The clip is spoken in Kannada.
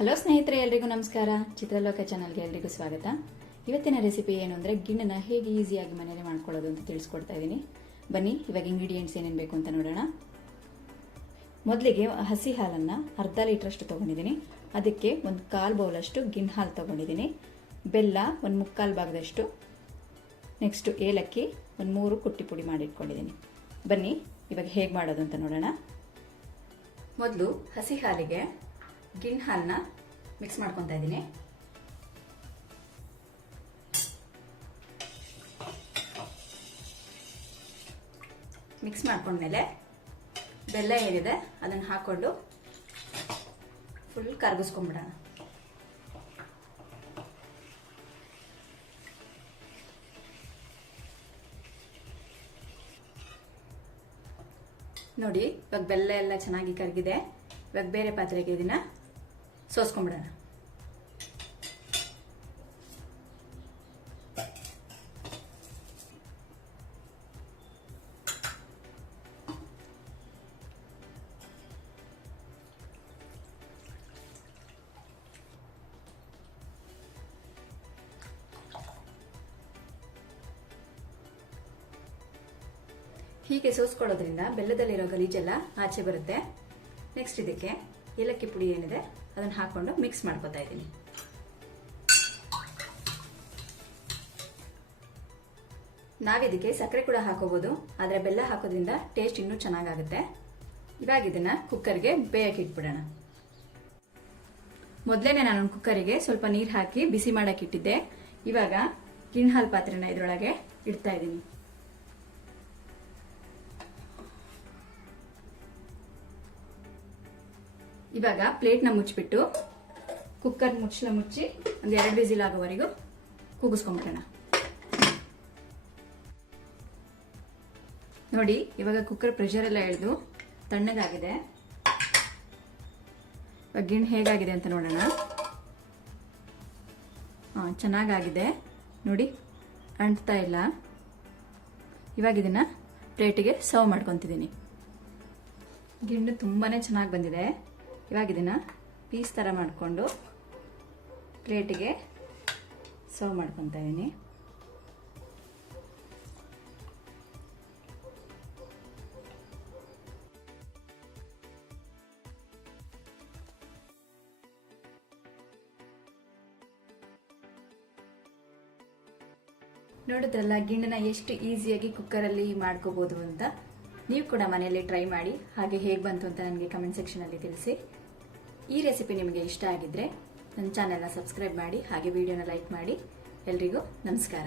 ಹಲೋ ಸ್ನೇಹಿತರೆ, ಎಲ್ರಿಗೂ ನಮಸ್ಕಾರ. ಚಿತ್ರಲೋಕ ಚಾನಲ್ಗೆ ಎಲ್ರಿಗೂ ಸ್ವಾಗತ. ಇವತ್ತಿನ ರೆಸಿಪಿ ಏನು ಅಂದರೆ ಗಿಣ್ಣನ ಹೇಗೆ ಈಸಿಯಾಗಿ ಮನೇಲಿ ಮಾಡ್ಕೊಳ್ಳೋದು ಅಂತ ತಿಳಿಸ್ಕೊಡ್ತಾ ಇದ್ದೀನಿ ಬನ್ನಿ, ಇವಾಗ ಇಂಗ್ರೀಡಿಯೆಂಟ್ಸ್ ಏನೇನು ಬೇಕು ಅಂತ ನೋಡೋಣ. ಮೊದಲಿಗೆ ಹಸಿ ಹಾಲನ್ನು ಅರ್ಧ ಲೀಟ್ರಷ್ಟು ತೊಗೊಂಡಿದ್ದೀನಿ. ಅದಕ್ಕೆ ಒಂದು ಕಾಲು ಬೌಲಷ್ಟು ಗಿಣ್ಣು ಹಾಲು ತೊಗೊಂಡಿದ್ದೀನಿ. ಬೆಲ್ಲ ಒಂದು ಮುಕ್ಕಾಲು ಭಾಗದಷ್ಟು. ನೆಕ್ಸ್ಟು ಏಲಕ್ಕಿ ಒಂದು ಮೂರು ಕುಟ್ಟಿ ಪುಡಿ ಮಾಡಿಟ್ಕೊಂಡಿದ್ದೀನಿ. ಬನ್ನಿ, ಇವಾಗ ಹೇಗೆ ಮಾಡೋದು ಅಂತ ನೋಡೋಣ. ಮೊದಲು ಹಸಿ ಹಾಲಿಗೆ ಗಿಣ್ಣು ಹಾಲನ್ನ ಮಿಕ್ಸ್ ಮಾಡ್ಕೊತಾ ಇದ್ದೀನಿ. ಮಿಕ್ಸ್ ಮಾಡ್ಕೊಂಡ್ಮೇಲೆ ಬೆಲ್ಲ ಏನಿದೆ ಅದನ್ನು ಹಾಕ್ಕೊಂಡು ಫುಲ್ ಕರಗಿಸ್ಕೊಂಡ್ಬಿಡೋಣ ನೋಡಿ ಇವಾಗ ಬೆಲ್ಲ ಎಲ್ಲ ಚೆನ್ನಾಗಿ ಕರಗಿದೆ. ಇವಾಗ ಬೇರೆ ಪಾತ್ರೆಗೆ ಇದನ್ನ ಸೋಸ್ಕೊಂಬಿಡೋಣ. ಹೀಗೆ ಸೋಸ್ಕೊಳ್ಳೋದ್ರಿಂದ ಬೆಲ್ಲದಲ್ಲಿರೋ ಗಲೀಜೆಲ್ಲ ಆಚೆ ಬರುತ್ತೆ. ನೆಕ್ಸ್ಟ್ ಇದಕ್ಕೆ ಏಲಕ್ಕಿ ಪುಡಿ ಏನಿದೆ, ಅದನ್ನು ಹಾಕ್ಕೊಂಡು ಮಿಕ್ಸ್ ಮಾಡ್ಕೊತಾ ಇದ್ದೀನಿ. ನಾವಿದಕ್ಕೆ ಸಕ್ಕರೆ ಕೂಡ ಹಾಕೋಬಹುದು ಆದರೆ ಬೆಲ್ಲ ಹಾಕೋದ್ರಿಂದ ಟೇಸ್ಟ್ ಇನ್ನೂ ಚೆನ್ನಾಗಾಗುತ್ತೆ. ಇವಾಗ ಇದನ್ನ ಕುಕ್ಕರ್ಗೆ ಬೇಯಕ್ಕೆ ಇಟ್ಬಿಡೋಣ. ಮೊದಲೇನೆ ನಾನು ಕುಕ್ಕರಿಗೆ ಸ್ವಲ್ಪ ನೀರು ಹಾಕಿ ಬಿಸಿ ಮಾಡಕ್ಕೆ ಇಟ್ಟಿದ್ದೆ. ಇವಾಗ ಕಿಣ್ಹಾಲ್ ಪಾತ್ರೆನ ಇದರೊಳಗೆ ಇಡ್ತಾ ಇದ್ದೀನಿ. ಇವಾಗ ಪ್ಲೇಟ್ನ ಮುಚ್ಚಿಬಿಟ್ಟು ಕುಕ್ಕರ್ ಮುಚ್ಚಲ ಮುಚ್ಚಿ ಒಂದು ಎರಡು ವಿಸಿಲ್ ಆಗೋವರೆಗೂ ಕೂಗಿಸ್ಕೊಂಬಿಡೋಣ. ನೋಡಿ, ಇವಾಗ ಕುಕ್ಕರ್ ಪ್ರೆಷರ್ ಎಲ್ಲ ಎಳೆದು ತಣ್ಣಗಾಗಿದೆ. ಇವಾಗ ಗಿಣ್ಣು ಹೇಗಾಗಿದೆ ಅಂತ ನೋಡೋಣ. ಹಾಂ, ಚೆನ್ನಾಗಾಗಿದೆ. ನೋಡಿ, ಅಂಟ್ತಾ ಇಲ್ಲ. ಇವಾಗ ಇದನ್ನು ಪ್ಲೇಟಿಗೆ ಸರ್ವ್ ಮಾಡ್ಕೊತಿದ್ದೀನಿ. ಗಿಣ್ಣು ತುಂಬಾ ಚೆನ್ನಾಗಿ ಬಂದಿದೆ. ಇವಾಗ ಇದನ್ನು ಪೀಸ್ ಥರ ಮಾಡಿಕೊಂಡು ಪ್ಲೇಟಿಗೆ ಸರ್ವ್ ಮಾಡ್ಕೊತಾ ಇದ್ದೀನಿ ನೋಡಿದ್ರಲ್ಲ, ಗಿಣ್ಣನ ಎಷ್ಟು ಈಸಿಯಾಗಿ ಕುಕ್ಕರಲ್ಲಿ ಮಾಡ್ಕೋಬೋದು ಅಂತ? ನೀವು ಕೂಡ ಮನೆಯಲ್ಲಿ ಟ್ರೈ ಮಾಡಿ ಹಾಗೆ ಹೇಗೆ ಬಂತು ಅಂತ ನನಗೆ ಕಮೆಂಟ್ ಸೆಕ್ಷನಲ್ಲಿ ತಿಳಿಸಿ. ಈ ರೆಸಿಪಿ ನಿಮಗೆ ಇಷ್ಟ ಆಗಿದ್ರೆ ನನ್ನ ಚಾನೆಲ್ನ ಸಬ್ಸ್ಕ್ರೈಬ್ ಮಾಡಿ ಹಾಗೆ ವಿಡಿಯೋನ ಲೈಕ್ ಮಾಡಿ. ಎಲ್ರಿಗೂ ನಮಸ್ಕಾರ.